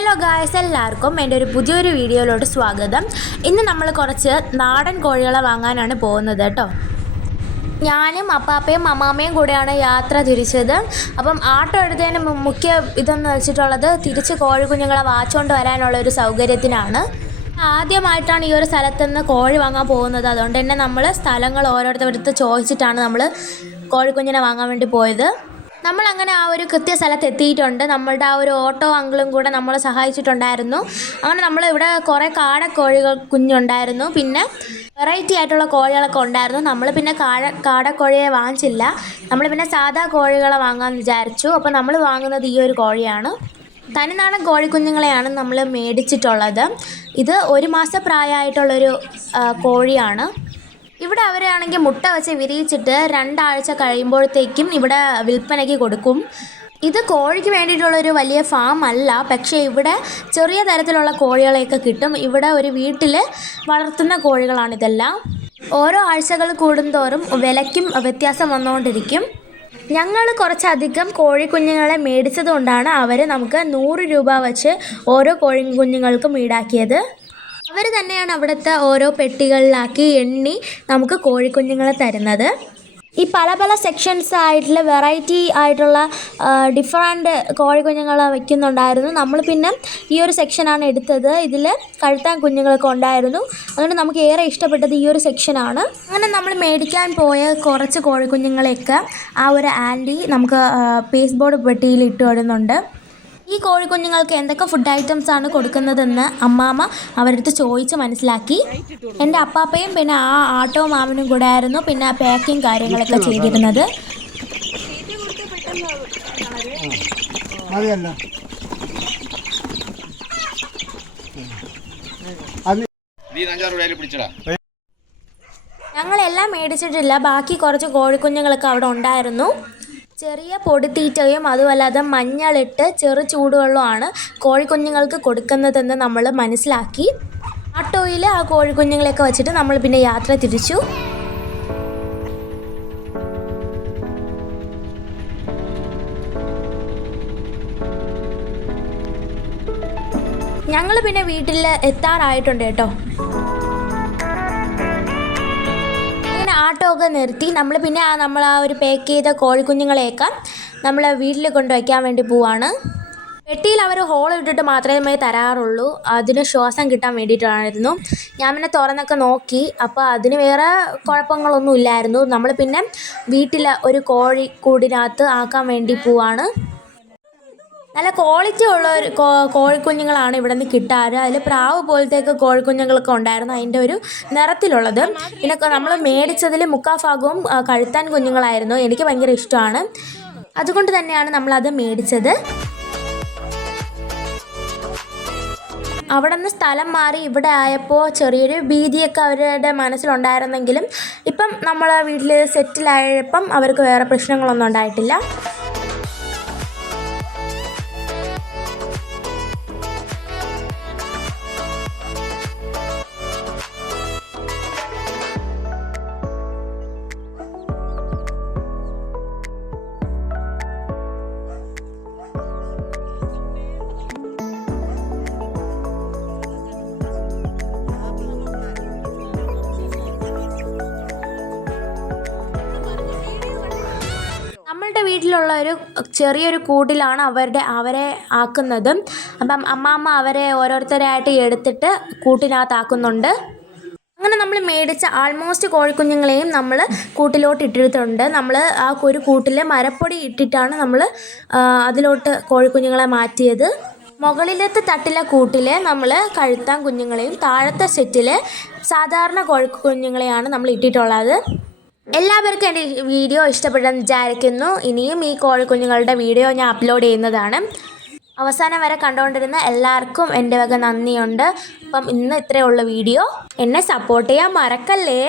Hello guys, എല്ലാവർക്കും എൻ്റെ ഒരു പുതിയൊരു വീഡിയോയിലോട്ട് സ്വാഗതം. ഇന്ന് നമ്മൾ കുറച്ച് നാടൻ കോഴികളെ വാങ്ങാനാണ് പോകുന്നത് കേട്ടോ. ഞാനും അപ്പാപ്പയും അമ്മാമ്മയും കൂടെയാണ് യാത്ര തിരിച്ചത്. അപ്പം ആട്ടോ എടുത്തതിന് മുഖ്യ ഇതെന്ന് വെച്ചിട്ടുള്ളത് തിരിച്ച് കോഴിക്കുഞ്ഞുങ്ങളെ വാച്ചുകൊണ്ട് വരാനുള്ള ഒരു സൗകര്യത്തിനാണ്. ആദ്യമായിട്ടാണ് ഈ ഒരു സ്ഥലത്ത് നിന്ന് കോഴി വാങ്ങാൻ പോകുന്നത്. അതുകൊണ്ട് തന്നെ നമ്മൾ സ്ഥലങ്ങൾ ഓരോരുത്തരടുത്ത് ചോദിച്ചിട്ടാണ് നമ്മൾ കോഴിക്കുഞ്ഞിനെ വാങ്ങാൻ വേണ്ടി പോയത്. നമ്മളങ്ങനെ ആ ഒരു കൃത്യ സ്ഥലത്ത് എത്തിയിട്ടുണ്ട്. നമ്മളുടെ ആ ഒരു ഓട്ടോ അങ്കിളും കൂടെ നമ്മളെ സഹായിച്ചിട്ടുണ്ടായിരുന്നു. അങ്ങനെ നമ്മൾ ഇവിടെ കുറേ കാടക്കോഴികൾ കുഞ്ഞുണ്ടായിരുന്നു. പിന്നെ വെറൈറ്റി ആയിട്ടുള്ള കോഴികളൊക്കെ ഉണ്ടായിരുന്നു. നമ്മൾ പിന്നെ കാടക്കോഴിയെ വാങ്ങിച്ചില്ല. നമ്മൾ പിന്നെ സാധാ കോഴികളെ വാങ്ങാമെന്ന് വിചാരിച്ചു. അപ്പോൾ നമ്മൾ വാങ്ങുന്നത് ഈ ഒരു കോഴിയാണ്. തനിനാടൻ കോഴിക്കുഞ്ഞുങ്ങളെയാണ് നമ്മൾ മേടിച്ചിട്ടുള്ളത്. ഇത് 1 മാസം പ്രായമായിട്ടുള്ളൊരു കോഴിയാണ്. ഇവിടെ അവരാണെങ്കിൽ മുട്ട വെച്ച് വിരിയിച്ചിട്ട് 2 ആഴ്ച കഴിയുമ്പോഴത്തേക്കും ഇവിടെ വിൽപ്പനയ്ക്ക് കൊടുക്കും. ഇത് കോഴിക്ക് വേണ്ടിയിട്ടുള്ളൊരു വലിയ ഫാം അല്ല, പക്ഷേ ഇവിടെ ചെറിയ തരത്തിലുള്ള കോഴികളെയൊക്കെ കിട്ടും. ഇവിടെ ഒരു വീട്ടിൽ വളർത്തുന്ന കോഴികളാണിതെല്ലാം. ഓരോ ആഴ്ചകൾ കൂടുന്തോറും വിലയ്ക്കും വ്യത്യാസം വന്നുകൊണ്ടിരിക്കും. ഞങ്ങൾ കുറച്ചധികം കോഴിക്കുഞ്ഞുങ്ങളെ മേടിച്ചതുകൊണ്ടാണ് അവർ നമുക്ക് 100 രൂപ വെച്ച് ഓരോ കോഴിക്കുഞ്ഞുങ്ങൾക്കും ഈടാക്കിയത്. അവർ തന്നെയാണ് അവിടുത്തെ ഓരോ പെട്ടികളിലാക്കി എണ്ണി നമുക്ക് കോഴിക്കുഞ്ഞുങ്ങളെ തരുന്നത്. ഈ പല സെക്ഷൻസ് ആയിട്ടുള്ള വെറൈറ്റി ആയിട്ടുള്ള ഡിഫറൻറ്റ് കോഴിക്കുഞ്ഞുങ്ങളെ വയ്ക്കുന്നുണ്ടായിരുന്നു. നമ്മൾ പിന്നെ ഈ ഒരു സെക്ഷനാണ് എടുത്തത്. ഇതിൽ കഴുത്താൻ കുഞ്ഞുങ്ങളൊക്കെ ഉണ്ടായിരുന്നു. അതുകൊണ്ട് നമുക്ക് ഏറെ ഇഷ്ടപ്പെട്ടത് ഈ ഒരു സെക്ഷനാണ്. അങ്ങനെ നമ്മൾ മേടിക്കാൻ പോയ കുറച്ച് കോഴിക്കുഞ്ഞുങ്ങളെയൊക്കെ ആ ഒരു ആൻറ്റി നമുക്ക് പേസ്റ്റ് ബോർഡ് പെട്ടിയിൽ ഇട്ട് വരുന്നുണ്ട്. ഈ കോഴിക്കുഞ്ഞുങ്ങൾക്ക് എന്തൊക്കെ ഫുഡ് ഐറ്റംസാണ് കൊടുക്കുന്നതെന്ന് അമ്മാമ്മ അവരടുത്ത് ചോദിച്ച് മനസ്സിലാക്കി. എൻ്റെ അപ്പാപ്പയും പിന്നെ ആ ആട്ടോ മാമനും കൂടെ ആയിരുന്നു പിന്നെ പാക്കിങ് കാര്യങ്ങളൊക്കെ ചെയ്തിരുന്നത്. ഞങ്ങളെല്ലാം മേടിച്ചിട്ടില്ല. ബാക്കി കുറച്ച് കോഴിക്കുഞ്ഞുങ്ങളൊക്കെ അവിടെ ഉണ്ടായിരുന്നു. ചെറിയ പൊടിത്തീറ്റയും അതുമല്ലാതെ മഞ്ഞളിട്ട് ചെറു ചൂടുവെള്ളമാണ് കോഴിക്കുഞ്ഞുങ്ങൾക്ക് കൊടുക്കുന്നതെന്ന് നമ്മൾ മനസ്സിലാക്കി. ആട്ടോയിൽ ആ കോഴിക്കുഞ്ഞുങ്ങളെയൊക്കെ വെച്ചിട്ട് നമ്മൾ പിന്നെ യാത്ര തിരിച്ചു. ഞങ്ങൾ പിന്നെ വീട്ടിൽ എത്താറായിട്ടുണ്ട് കേട്ടോ. ആട്ടോ ഒക്കെ നിർത്തി നമ്മൾ പിന്നെ നമ്മൾ ആ ഒരു പാക്ക് ചെയ്ത കോഴിക്കുഞ്ഞുങ്ങളെയൊക്കെ നമ്മൾ വീട്ടിൽ കൊണ്ടുവയ്ക്കാൻ വേണ്ടി പോവാണ്. പെട്ടിയിൽ അവർ ഹോൾ ഇട്ടിട്ട് മാത്രമേ തരാറുള്ളൂ. അതിന് ശ്വാസം കിട്ടാൻ വേണ്ടിയിട്ടായിരുന്നു. ഞാൻ പിന്നെ തുറന്നൊക്കെ നോക്കി. അപ്പോൾ അതിന് വേറെ കുഴപ്പങ്ങളൊന്നും ഇല്ലായിരുന്നു. നമ്മൾ പിന്നെ വീട്ടിൽ ഒരു കോഴിക്കൂടിനകത്ത് ആക്കാൻ വേണ്ടി പോവാണ്. നല്ല ക്വാളിറ്റി ഉള്ള ഒരു കോഴിക്കുഞ്ഞുങ്ങളാണ് ഇവിടെ നിന്ന് കിട്ടാറ്. അതിൽ പ്രാവ് പോലത്തെയൊക്കെ കോഴിക്കുഞ്ഞുങ്ങളൊക്കെ ഉണ്ടായിരുന്നു, അതിൻ്റെ ഒരു നിറത്തിലുള്ളത്. പിന്നെ നമ്മൾ മേടിച്ചതിൽ 3/4 ഭാഗവും കഴുത്താൻ കുഞ്ഞുങ്ങളായിരുന്നു. എനിക്ക് ഭയങ്കര ഇഷ്ടമാണ്, അതുകൊണ്ട് തന്നെയാണ് നമ്മളത് മേടിച്ചത്. അവിടെ നിന്ന് സ്ഥലം മാറി ഇവിടെ ആയപ്പോൾ ചെറിയൊരു ഭീതിയൊക്കെ അവരുടെ മനസ്സിലുണ്ടായിരുന്നെങ്കിലും ഇപ്പം നമ്മൾ വീട്ടിൽ സെറ്റിലായപ്പം അവർക്ക് വേറെ പ്രശ്നങ്ങളൊന്നും ഉണ്ടായിട്ടില്ല. നമ്മളുടെ വീട്ടിലുള്ള ഒരു ചെറിയൊരു കൂട്ടിലാണ് അവരെ ആക്കുന്നത്. അപ്പം അമ്മാമ്മ അവരെ ഓരോരുത്തരായിട്ട് എടുത്തിട്ട് കൂട്ടിനകത്താക്കുന്നുണ്ട്. അങ്ങനെ നമ്മൾ മേടിച്ച ആൾമോസ്റ്റ് കോഴിക്കുഞ്ഞുങ്ങളെയും നമ്മൾ കൂട്ടിലോട്ട് ഇട്ടിട്ടുണ്ട്. നമ്മൾ ആ ഒരു കൂട്ടിൽ മരപ്പൊടി ഇട്ടിട്ടാണ് നമ്മൾ അതിലോട്ട് കോഴിക്കുഞ്ഞുങ്ങളെ മാറ്റിയത്. മുകളിലത്തെ തട്ടിലെ കൂട്ടിൽ നമ്മൾ കഴുത്താൻ കുഞ്ഞുങ്ങളെയും താഴത്തെ സെറ്റിൽ സാധാരണ കോഴിക്കുഞ്ഞുങ്ങളെയാണ് നമ്മൾ ഇട്ടിട്ടുള്ളത്. എല്ലാവർക്കും എൻ്റെ വീഡിയോ ഇഷ്ടപ്പെട്ടെന്ന് വിചാരിക്കുന്നു. ഇനിയും ഈ കോഴിക്കുഞ്ഞുങ്ങളുടെ വീഡിയോ ഞാൻ അപ്ലോഡ് ചെയ്യുന്നതാണ്. അവസാനം വരെ കണ്ടുകൊണ്ടിരുന്ന എല്ലാവർക്കും എൻ്റെ വക നന്ദിയുണ്ട്. അപ്പം ഇന്ന് ഇത്രയേ ഉള്ളൂ വീഡിയോ. എന്നെ സപ്പോർട്ട് ചെയ്യാൻ മറക്കല്ലേ.